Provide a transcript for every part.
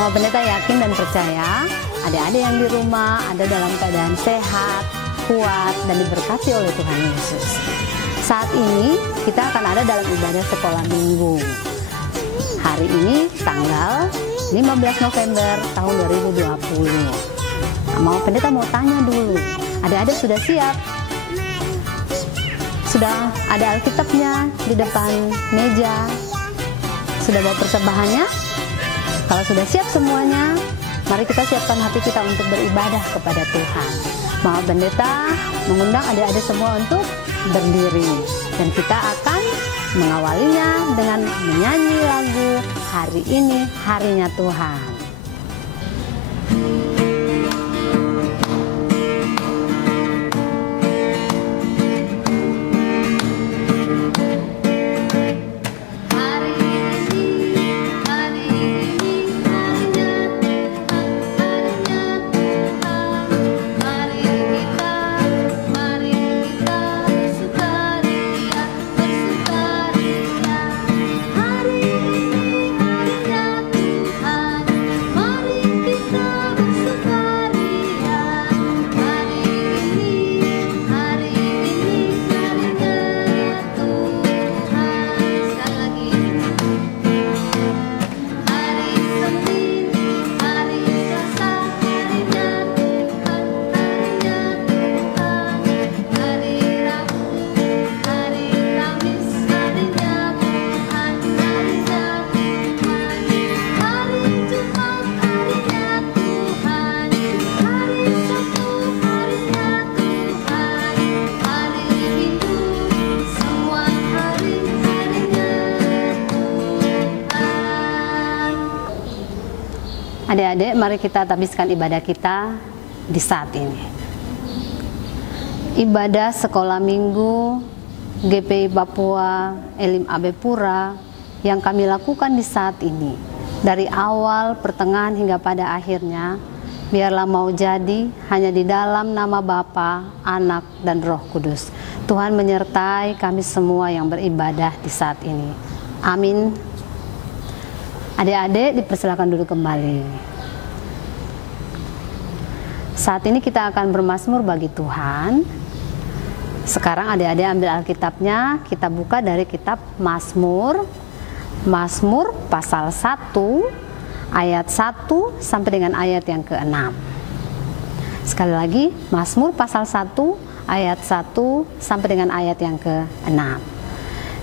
Mau pendeta yakin dan percaya, adik-adik yang di rumah ada dalam keadaan sehat, kuat, dan diberkati oleh Tuhan Yesus. Saat ini kita akan ada dalam ibadah sekolah minggu. Hari ini tanggal 15 November tahun 2020. Mau pendeta mau tanya dulu, adik-adik sudah siap? Sudah ada Alkitabnya di depan meja? Sudah bawa persembahannya? Kalau sudah siap semuanya, mari kita siapkan hati kita untuk beribadah kepada Tuhan. Mau pendeta mengundang adik-adik semua untuk berdiri, dan kita akan mengawalinya dengan menyanyi lagu Hari Ini Harinya Tuhan. Adik-adik, mari kita habiskan ibadah kita di saat ini. Ibadah sekolah minggu GPI Papua Elim AB Pura yang kami lakukan di saat ini, dari awal, pertengahan hingga pada akhirnya, biarlah mau jadi hanya di dalam nama Bapa, Anak, dan Roh Kudus. Tuhan menyertai kami semua yang beribadah di saat ini. Amin. Adik-adik dipersilakan duduk kembali. Saat ini kita akan bermazmur bagi Tuhan. Sekarang adik-adik ambil Alkitabnya, kita buka dari kitab Mazmur. Mazmur pasal 1 ayat 1 sampai dengan ayat yang ke-6. Sekali lagi, Mazmur pasal 1 ayat 1 sampai dengan ayat yang ke-6.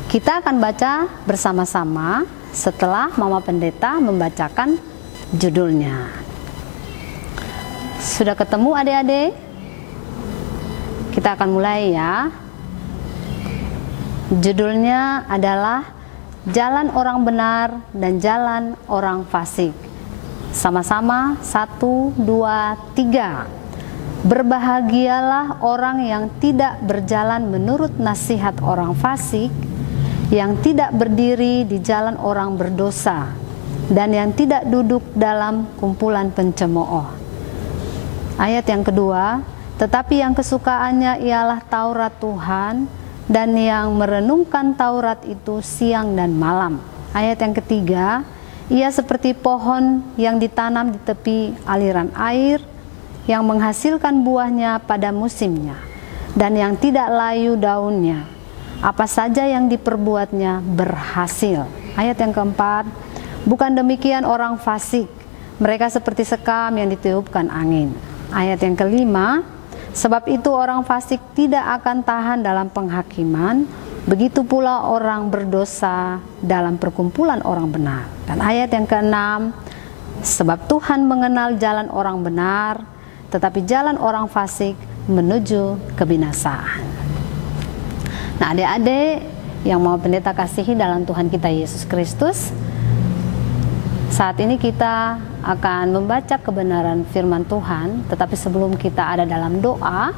Kita akan baca bersama-sama setelah Mama Pendeta membacakan judulnya. Sudah ketemu adik-adik? Kita akan mulai ya. Judulnya adalah Jalan Orang Benar dan Jalan Orang Fasik. Sama-sama 1, 2, 3. Berbahagialah orang yang tidak berjalan menurut nasihat orang fasik, yang tidak berdiri di jalan orang berdosa, dan yang tidak duduk dalam kumpulan pencemooh. Ayat yang kedua, tetapi yang kesukaannya ialah Taurat Tuhan, dan yang merenungkan Taurat itu siang dan malam. Ayat yang ketiga, ia seperti pohon yang ditanam di tepi aliran air, yang menghasilkan buahnya pada musimnya, dan yang tidak layu daunnya. Apa saja yang diperbuatnya berhasil. Ayat yang keempat, bukan demikian orang fasik, mereka seperti sekam yang ditiupkan angin. Ayat yang kelima, sebab itu orang fasik tidak akan tahan dalam penghakiman, begitu pula orang berdosa dalam perkumpulan orang benar. Dan ayat yang keenam, sebab Tuhan mengenal jalan orang benar, tetapi jalan orang fasik menuju kebinasaan. Nah, adik-adik yang mau pendeta kasihi dalam Tuhan kita Yesus Kristus, saat ini kita akan membaca kebenaran firman Tuhan. Tetapi sebelum kita ada dalam doa,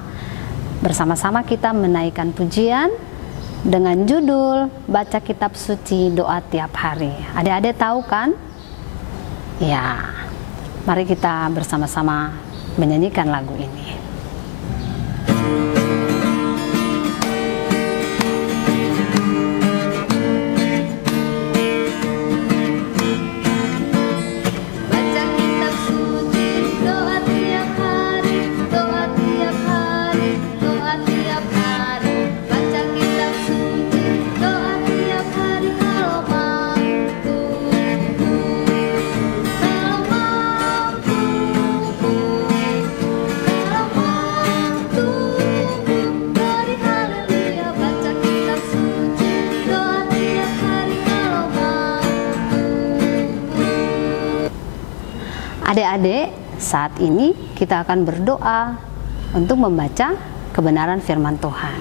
bersama-sama kita menaikkan pujian dengan judul Baca Kitab Suci Doa Tiap Hari. Adik-adik tahu kan? Ya, mari kita bersama-sama menyanyikan lagu ini. Baca Adik-adik, saat ini kita akan berdoa untuk membaca kebenaran firman Tuhan.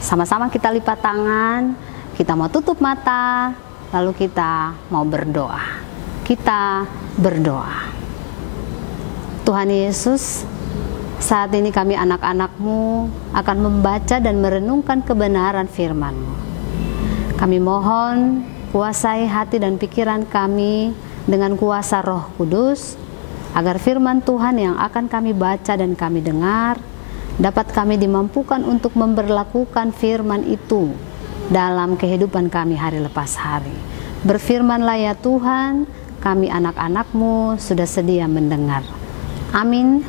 Sama-sama kita lipat tangan, kita mau tutup mata, lalu kita mau berdoa. Kita berdoa. Tuhan Yesus, saat ini kami anak-anak-Mu akan membaca dan merenungkan kebenaran firman-Mu. Kami mohon kuasai hati dan pikiran kami dengan kuasa Roh Kudus, agar firman Tuhan yang akan kami baca dan kami dengar, dapat kami dimampukan untuk memberlakukan firman itu dalam kehidupan kami hari lepas hari. Berfirmanlah ya Tuhan, kami anak-anak-Mu sudah sedia mendengar. Amin.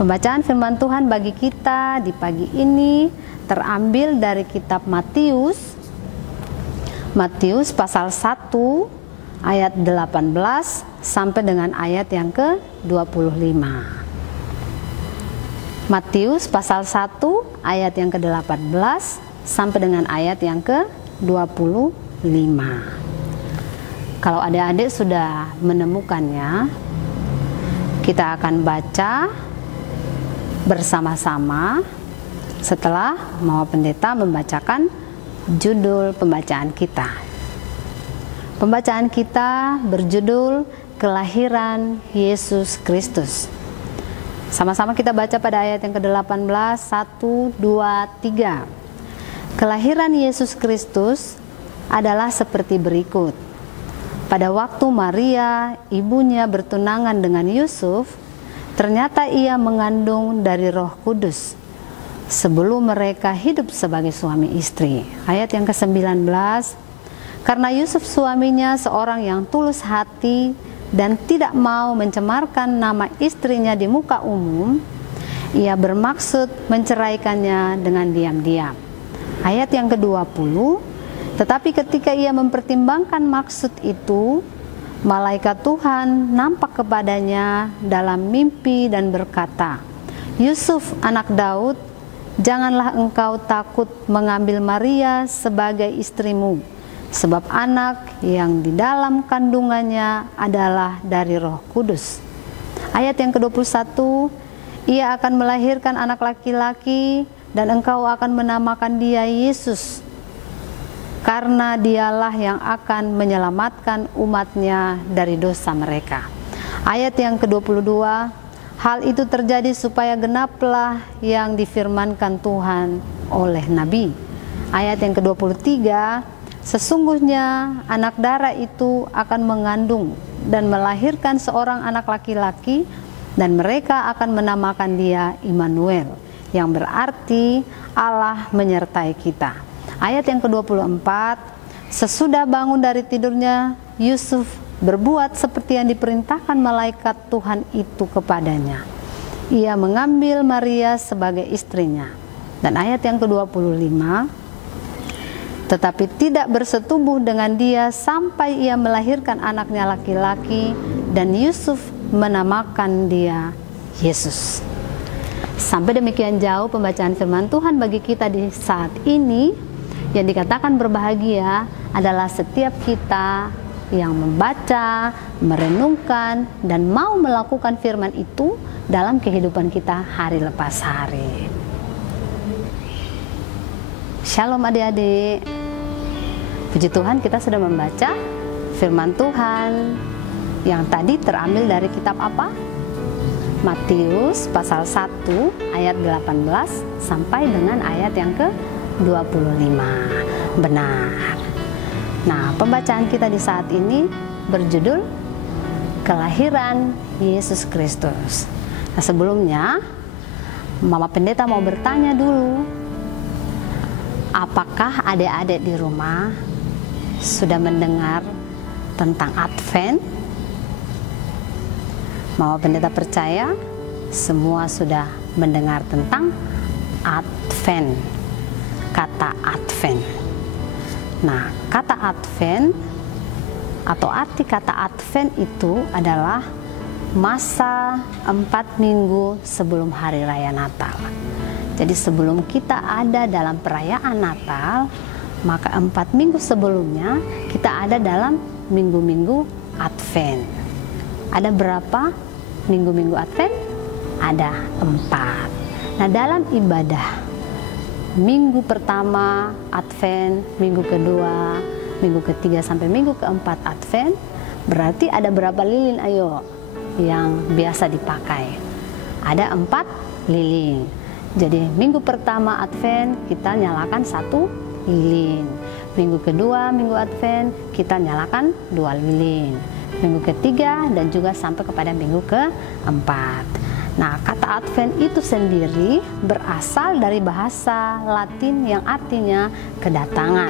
Pembacaan firman Tuhan bagi kita di pagi ini terambil dari kitab Matius pasal 1 ayat 18 sampai dengan ayat yang ke-25. Matius pasal 1 ayat yang ke-18 sampai dengan ayat yang ke-25. Kalau adik-adik sudah menemukannya, kita akan baca bersama-sama setelah Mama Pendeta membacakan judul pembacaan kita. Pembacaan kita berjudul Kelahiran Yesus Kristus. Sama-sama kita baca pada ayat yang ke-18, 1, 2, 3. Kelahiran Yesus Kristus adalah seperti berikut. Pada waktu Maria, ibunya bertunangan dengan Yusuf, ternyata ia mengandung dari Roh Kudus sebelum mereka hidup sebagai suami istri. Ayat yang ke-19, karena Yusuf suaminya seorang yang tulus hati dan tidak mau mencemarkan nama istrinya di muka umum, ia bermaksud menceraikannya dengan diam-diam. Ayat yang ke-20, tetapi ketika ia mempertimbangkan maksud itu, malaikat Tuhan nampak kepadanya dalam mimpi dan berkata, Yusuf anak Daud, janganlah engkau takut mengambil Maria sebagai istrimu, sebab anak yang di dalam kandungannya adalah dari Roh Kudus. Ayat yang ke-21, ia akan melahirkan anak laki-laki dan engkau akan menamakan dia Yesus, karena dialah yang akan menyelamatkan umatnya dari dosa mereka. Ayat yang ke-22, hal itu terjadi supaya genaplah yang difirmankan Tuhan oleh Nabi. Ayat yang ke-23, sesungguhnya anak darah itu akan mengandung dan melahirkan seorang anak laki-laki, dan mereka akan menamakan dia Immanuel, yang berarti Allah menyertai kita. Ayat yang ke-24, sesudah bangun dari tidurnya, Yusuf berbuat seperti yang diperintahkan malaikat Tuhan itu kepadanya. Ia mengambil Maria sebagai istrinya. Dan ayat yang ke-25, tetapi tidak bersetubuh dengan dia sampai ia melahirkan anaknya laki-laki, dan Yusuf menamakan dia Yesus. Sampai demikian jauh pembacaan firman Tuhan bagi kita di saat ini. Yang dikatakan berbahagia adalah setiap kita yang membaca, merenungkan, dan mau melakukan firman itu dalam kehidupan kita hari lepas hari. Shalom adik-adik. Puji Tuhan, kita sudah membaca firman Tuhan yang tadi terambil dari kitab apa? Matius pasal 1 ayat 18 sampai dengan ayat yang ke-25. Benar. Nah, pembacaan kita di saat ini berjudul Kelahiran Yesus Kristus. Nah, sebelumnya Mama Pendeta mau bertanya dulu, apakah adik-adik di rumah sudah mendengar tentang Advent? Mama Pendeta percaya semua sudah mendengar tentang Advent, kata Advent. Nah, kata Advent atau arti kata Advent itu adalah masa 4 minggu sebelum hari raya Natal. Jadi sebelum kita ada dalam perayaan Natal, maka 4 minggu sebelumnya kita ada dalam minggu-minggu Advent. Ada berapa minggu-minggu Advent? Ada 4. Nah, dalam ibadah minggu pertama Advent, minggu kedua, minggu ketiga sampai minggu keempat Advent, berarti ada berapa lilin ayo yang biasa dipakai? Ada 4 lilin. Jadi minggu pertama Advent kita nyalakan 1 lilin. Minggu kedua minggu Advent kita nyalakan 2 lilin. Minggu ketiga dan juga sampai kepada minggu keempat. Nah, kata Advent itu sendiri berasal dari bahasa Latin yang artinya kedatangan.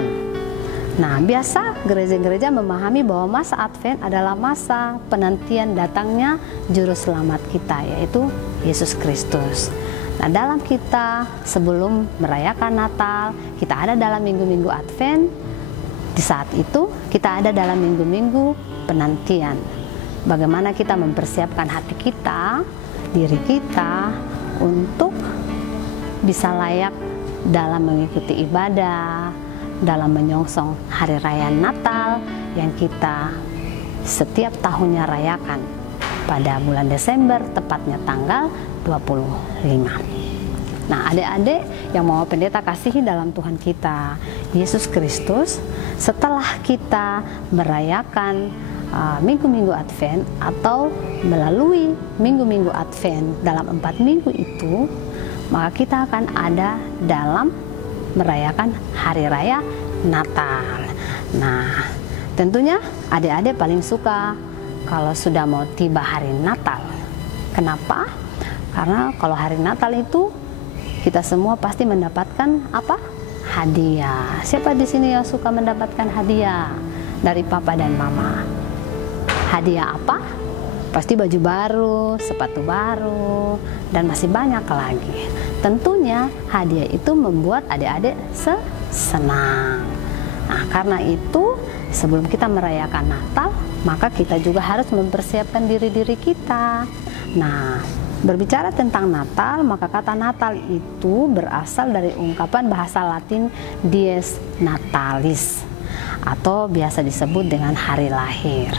Nah, biasa gereja-gereja memahami bahwa masa Advent adalah masa penantian datangnya juru selamat kita, yaitu Yesus Kristus. Nah, dalam kita sebelum merayakan Natal, kita ada dalam minggu-minggu Advent. Di saat itu kita ada dalam minggu-minggu penantian. Bagaimana kita mempersiapkan hati kita, diri kita untuk bisa layak dalam mengikuti ibadah, dalam menyongsong hari raya Natal yang kita setiap tahunnya rayakan pada bulan Desember, tepatnya tanggal 25. Nah, adik-adik yang mau pendeta kasihi dalam Tuhan kita Yesus Kristus, setelah kita merayakan minggu-minggu Advent atau melalui minggu-minggu Advent dalam 4 minggu itu, maka kita akan ada dalam merayakan hari raya Natal. Nah, tentunya adik-adik paling suka kalau sudah mau tiba hari Natal. Kenapa? Karena kalau hari Natal itu kita semua pasti mendapatkan apa? Hadiah. Siapa di sini yang suka mendapatkan hadiah dari papa dan mama? Hadiah apa? Pasti baju baru, sepatu baru, dan masih banyak lagi. Tentunya hadiah itu membuat adik-adik senang. Nah, karena itu sebelum kita merayakan Natal, maka kita juga harus mempersiapkan diri-diri kita. Nah, berbicara tentang Natal, maka kata Natal itu berasal dari ungkapan bahasa Latin dies natalis, atau biasa disebut dengan hari lahir.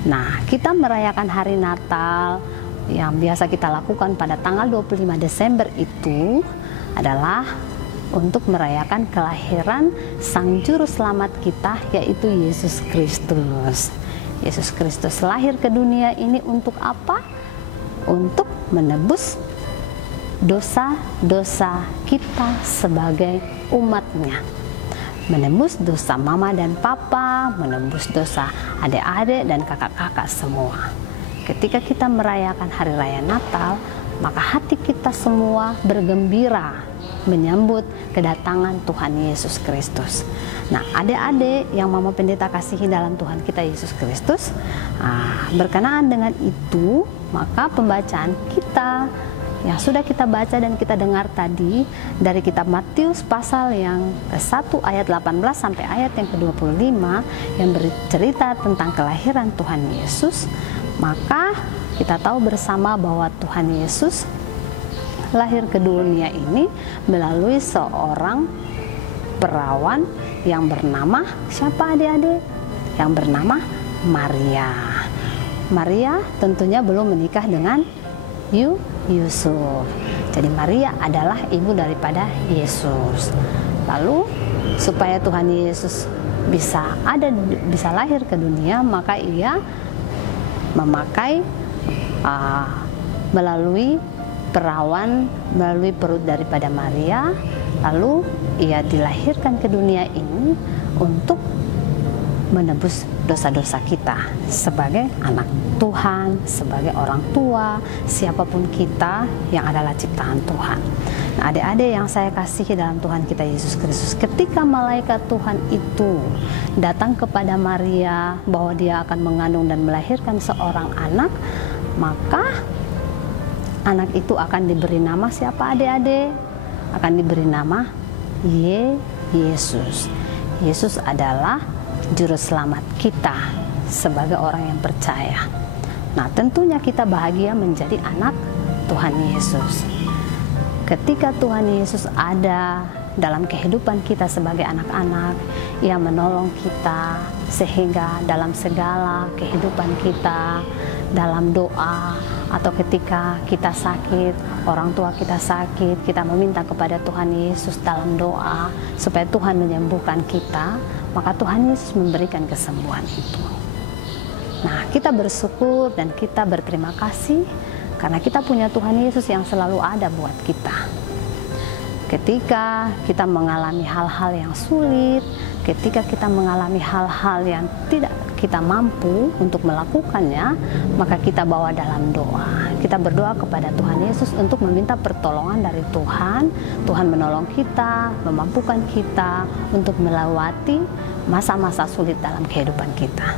Nah, kita merayakan hari Natal yang biasa kita lakukan pada tanggal 25 Desember itu adalah untuk merayakan kelahiran Sang Juru Selamat kita, yaitu Yesus Kristus. Yesus Kristus lahir ke dunia ini untuk apa? Untuk menebus dosa-dosa kita sebagai umatnya. Menembus dosa mama dan papa, menembus dosa adik-adik dan kakak-kakak semua. Ketika kita merayakan hari raya Natal, maka hati kita semua bergembira menyambut kedatangan Tuhan Yesus Kristus. Nah, adik-adik yang mama pendeta kasihi dalam Tuhan kita Yesus Kristus, berkenaan dengan itu, maka pembacaan kita yang sudah kita baca dan kita dengar tadi dari kitab Matius pasal yang ke-1 ayat 18 sampai ayat yang ke-25 yang bercerita tentang kelahiran Tuhan Yesus, maka kita tahu bersama bahwa Tuhan Yesus lahir ke dunia ini melalui seorang perawan yang bernama siapa adik-adik? Yang bernama Maria. Maria tentunya belum menikah dengan Yusuf. Jadi Maria adalah ibu daripada Yesus. Lalu supaya Tuhan Yesus bisa lahir ke dunia, maka ia memakai melalui perawan, melalui perut daripada Maria. Lalu ia dilahirkan ke dunia ini untuk menebus dosa-dosa kita sebagai anak Tuhan, sebagai orang tua, siapapun kita yang adalah ciptaan Tuhan. Nah, adik-adik yang saya kasihi dalam Tuhan kita Yesus Kristus, ketika malaikat Tuhan itu datang kepada Maria bahwa dia akan mengandung dan melahirkan seorang anak, maka anak itu akan diberi nama siapa adik-adik? Akan diberi nama Yesus. Yesus adalah Juru Selamat kita sebagai orang yang percaya. Nah, tentunya kita bahagia menjadi anak Tuhan Yesus. Ketika Tuhan Yesus ada dalam kehidupan kita sebagai anak-anak, ia menolong kita sehingga dalam segala kehidupan kita, dalam doa, atau ketika kita sakit, orang tua kita sakit, kita meminta kepada Tuhan Yesus dalam doa supaya Tuhan menyembuhkan kita, maka Tuhan Yesus memberikan kesembuhan itu. Nah, kita bersyukur dan kita berterima kasih karena kita punya Tuhan Yesus yang selalu ada buat kita. Ketika kita mengalami hal-hal yang sulit, ketika kita mengalami hal-hal yang tidak kita mampu untuk melakukannya, maka kita bawa dalam doa. Kita berdoa kepada Tuhan Yesus untuk meminta pertolongan dari Tuhan. Tuhan menolong kita, memampukan kita untuk melewati masa-masa sulit dalam kehidupan kita.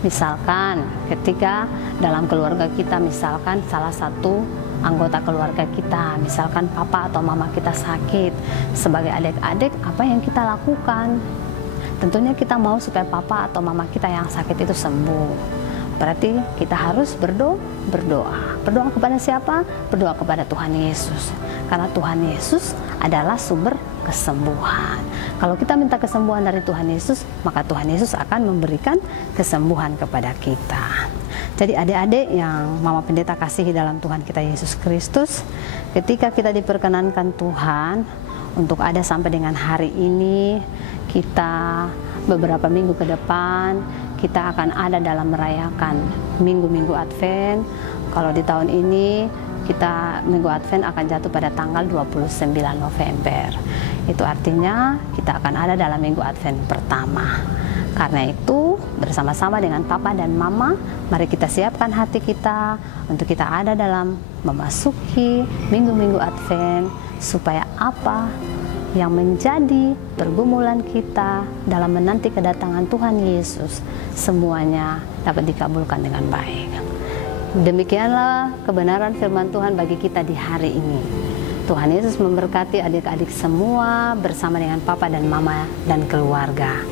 Misalkan ketika dalam keluarga kita, misalkan salah satu anggota keluarga kita, misalkan papa atau mama kita sakit, sebagai adik-adik apa yang kita lakukan? Tentunya kita mau supaya papa atau mama kita yang sakit itu sembuh. Berarti kita harus berdoa. Berdoa kepada siapa? Berdoa kepada Tuhan Yesus. Karena Tuhan Yesus adalah sumber kesembuhan. Kalau kita minta kesembuhan dari Tuhan Yesus, maka Tuhan Yesus akan memberikan kesembuhan kepada kita. Jadi adik-adik yang Mama Pendeta kasihi dalam Tuhan kita Yesus Kristus, ketika kita diperkenankan Tuhan untuk ada sampai dengan hari ini, kita beberapa minggu ke depan, kita akan ada dalam merayakan minggu-minggu Advent. Kalau di tahun ini, kita minggu Advent akan jatuh pada tanggal 29 November. Itu artinya kita akan ada dalam minggu Advent pertama. Karena itu, bersama-sama dengan Papa dan Mama, mari kita siapkan hati kita untuk kita ada dalam memasuki minggu-minggu Advent, supaya apa yang menjadi pergumulan kita dalam menanti kedatangan Tuhan Yesus, semuanya dapat dikabulkan dengan baik. Demikianlah kebenaran firman Tuhan bagi kita di hari ini. Tuhan Yesus memberkati adik-adik semua bersama dengan Papa dan Mama dan keluarga.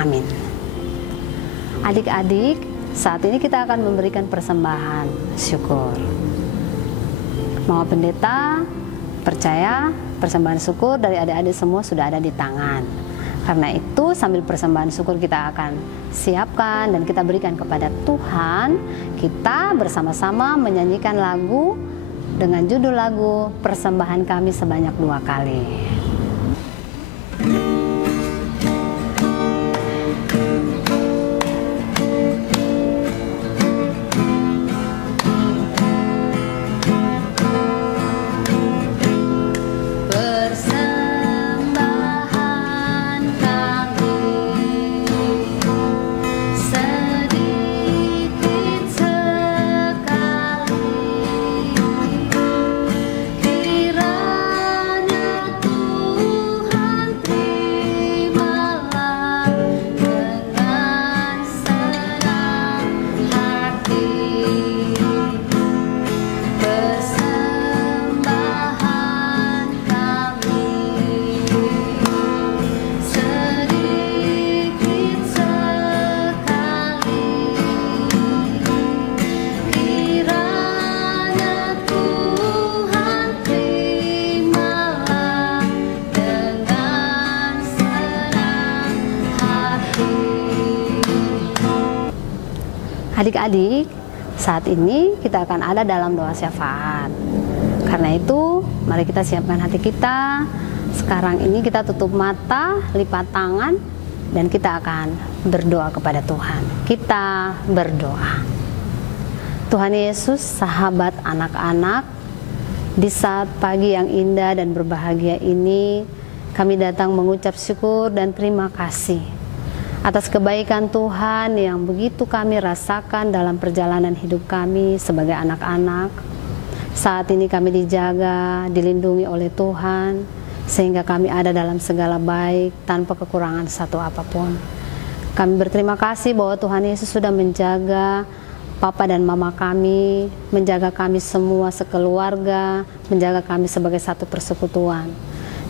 Amin. Adik-adik, saat ini kita akan memberikan persembahan syukur. Mama Pendeta percaya persembahan syukur dari adik-adik semua sudah ada di tangan. Karena itu sambil persembahan syukur kita akan siapkan dan kita berikan kepada Tuhan, kita bersama-sama menyanyikan lagu dengan judul lagu Persembahan Kami Sebanyak 2 Kali. Adik-adik, saat ini kita akan ada dalam doa syafaat. Karena itu, mari kita siapkan hati kita. Sekarang ini kita tutup mata, lipat tangan, dan kita akan berdoa kepada Tuhan. Kita berdoa. Tuhan Yesus, sahabat anak-anak, di saat pagi yang indah dan berbahagia ini, kami datang mengucap syukur dan terima kasih atas kebaikan Tuhan yang begitu kami rasakan dalam perjalanan hidup kami sebagai anak-anak. Saat ini kami dijaga, dilindungi oleh Tuhan, sehingga kami ada dalam segala baik tanpa kekurangan satu apapun. Kami berterima kasih bahwa Tuhan Yesus sudah menjaga Papa dan Mama kami, menjaga kami semua sekeluarga, menjaga kami sebagai satu persekutuan.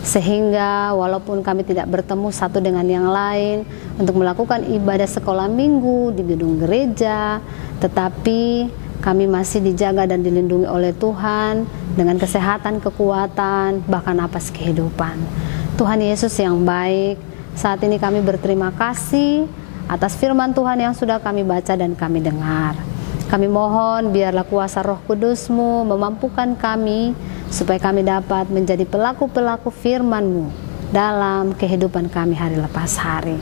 Sehingga walaupun kami tidak bertemu satu dengan yang lain untuk melakukan ibadah sekolah minggu di gedung gereja, tetapi kami masih dijaga dan dilindungi oleh Tuhan dengan kesehatan, kekuatan, bahkan napas kehidupan. Tuhan Yesus yang baik, saat ini kami berterima kasih atas firman Tuhan yang sudah kami baca dan kami dengar. Kami mohon biarlah kuasa Roh Kudus-Mu memampukan kami supaya kami dapat menjadi pelaku-pelaku firman-Mu dalam kehidupan kami hari lepas hari.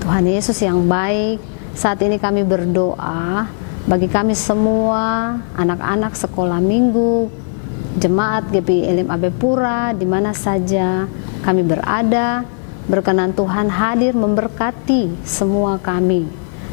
Tuhan Yesus yang baik, saat ini kami berdoa bagi kami semua, anak-anak sekolah minggu, jemaat GPI Elim Abe Pura, di mana saja kami berada, berkenan Tuhan hadir memberkati semua kami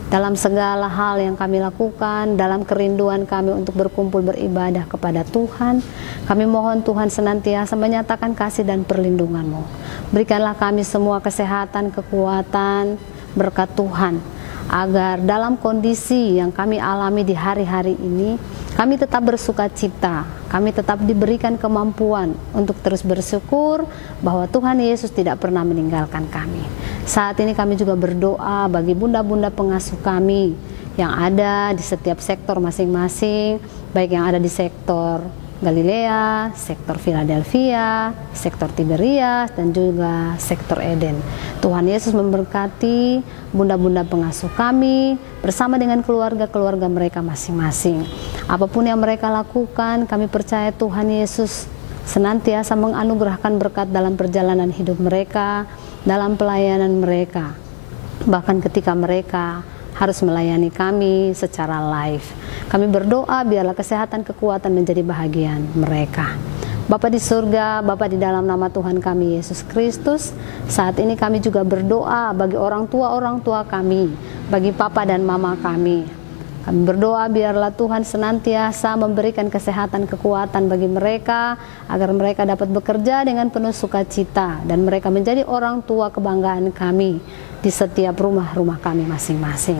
dalam segala hal yang kami lakukan, dalam kerinduan kami untuk berkumpul beribadah kepada Tuhan. Kami mohon Tuhan senantiasa menyatakan kasih dan perlindungan-Mu. Berikanlah kami semua kesehatan, kekuatan, berkat Tuhan, agar dalam kondisi yang kami alami di hari-hari ini, kami tetap bersuka cita, kami tetap diberikan kemampuan untuk terus bersyukur bahwa Tuhan Yesus tidak pernah meninggalkan kami. Saat ini kami juga berdoa bagi bunda-bunda pengasuh kami yang ada di setiap sektor masing-masing, baik yang ada di sektor Galilea, sektor Philadelphia, sektor Tiberias, dan juga sektor Eden. Tuhan Yesus memberkati bunda-bunda pengasuh kami bersama dengan keluarga-keluarga mereka masing-masing. Apapun yang mereka lakukan, kami percaya Tuhan Yesus senantiasa menganugerahkan berkat dalam perjalanan hidup mereka, dalam pelayanan mereka, bahkan ketika mereka harus melayani kami secara live. Kami berdoa biarlah kesehatan, kekuatan menjadi bahagian mereka. Bapa di surga, Bapa di dalam nama Tuhan kami Yesus Kristus, saat ini kami juga berdoa bagi orang tua kami, bagi papa dan mama kami. Kami berdoa biarlah Tuhan senantiasa memberikan kesehatan, kekuatan bagi mereka, agar mereka dapat bekerja dengan penuh sukacita, dan mereka menjadi orang tua kebanggaan kami di setiap rumah-rumah kami masing-masing.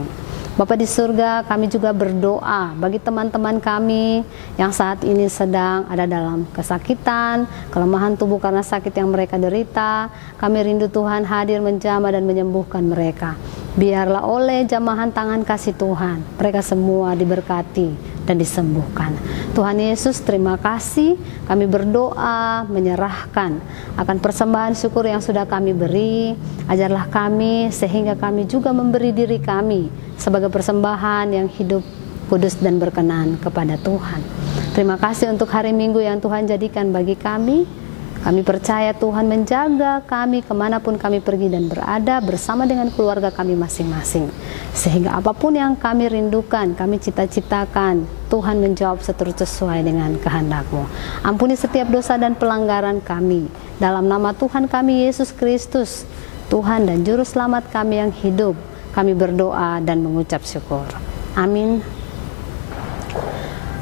Bapa di surga, kami juga berdoa bagi teman-teman kami yang saat ini sedang ada dalam kesakitan, kelemahan tubuh karena sakit yang mereka derita. Kami rindu Tuhan hadir menjamah dan menyembuhkan mereka. Biarlah oleh jamahan tangan kasih Tuhan, mereka semua diberkati dan disembuhkan. Tuhan Yesus, terima kasih. Kami berdoa menyerahkan akan persembahan syukur yang sudah kami beri. Ajarlah kami sehingga kami juga memberi diri kami sebagai persembahan yang hidup, kudus dan berkenan kepada Tuhan. Terima kasih untuk hari Minggu yang Tuhan jadikan bagi kami. Kami percaya Tuhan menjaga kami kemanapun kami pergi dan berada bersama dengan keluarga kami masing-masing. Sehingga apapun yang kami rindukan, kami cita-citakan, Tuhan menjawab sesuai dengan kehendak-Mu. Ampuni setiap dosa dan pelanggaran kami. Dalam nama Tuhan kami Yesus Kristus, Tuhan dan Juru Selamat kami yang hidup, kami berdoa dan mengucap syukur. Amin.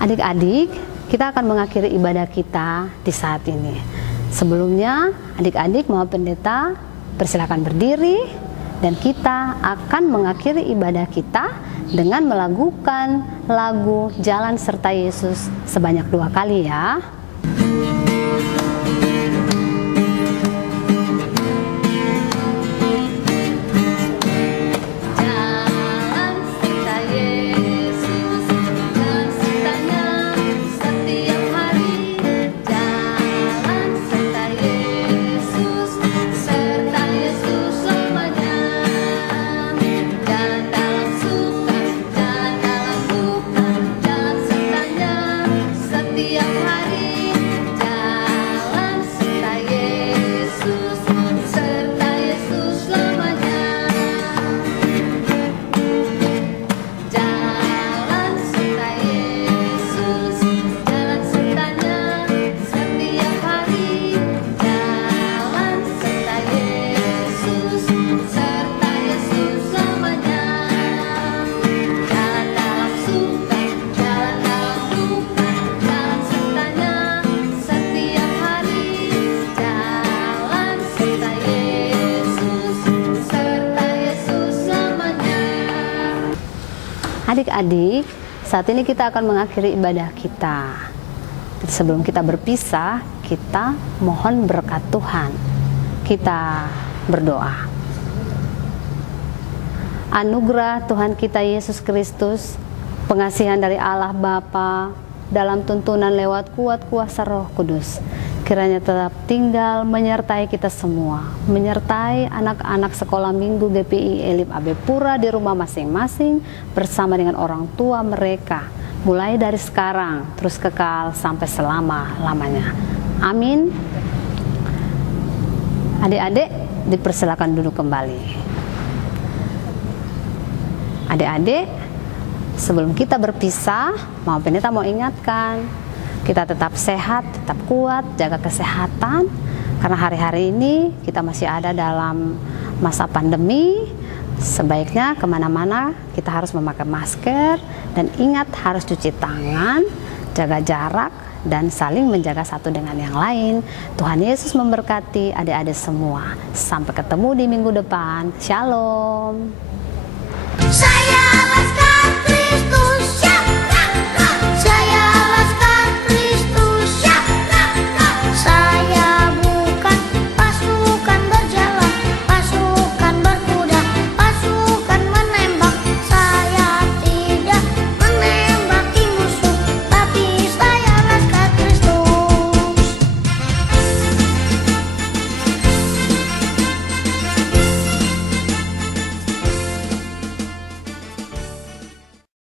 Adik-adik, kita akan mengakhiri ibadah kita di saat ini. Sebelumnya, adik-adik mau pendeta persilakan berdiri, dan kita akan mengakhiri ibadah kita dengan melakukan lagu Jalan Serta Yesus sebanyak 2 kali ya. Adik-adik, saat ini kita akan mengakhiri ibadah kita. Sebelum kita berpisah, kita mohon berkat Tuhan. Kita berdoa. Anugerah Tuhan kita Yesus Kristus, pengasihan dari Allah Bapa, dalam tuntunan lewat kuat kuasa Roh Kudus, kiranya tetap tinggal menyertai kita semua, menyertai anak-anak sekolah minggu GPI Elim AB Pura di rumah masing-masing bersama dengan orang tua mereka, mulai dari sekarang terus kekal sampai selama-lamanya. Amin. Adik-adik dipersilakan duduk kembali. Adik-adik, sebelum kita berpisah, Mama Pendeta mau ingatkan, kita tetap sehat, tetap kuat, jaga kesehatan, karena hari-hari ini kita masih ada dalam masa pandemi. Sebaiknya kemana-mana kita harus memakai masker, dan ingat harus cuci tangan, jaga jarak, dan saling menjaga satu dengan yang lain. Tuhan Yesus memberkati adik-adik semua. Sampai ketemu di minggu depan. Shalom.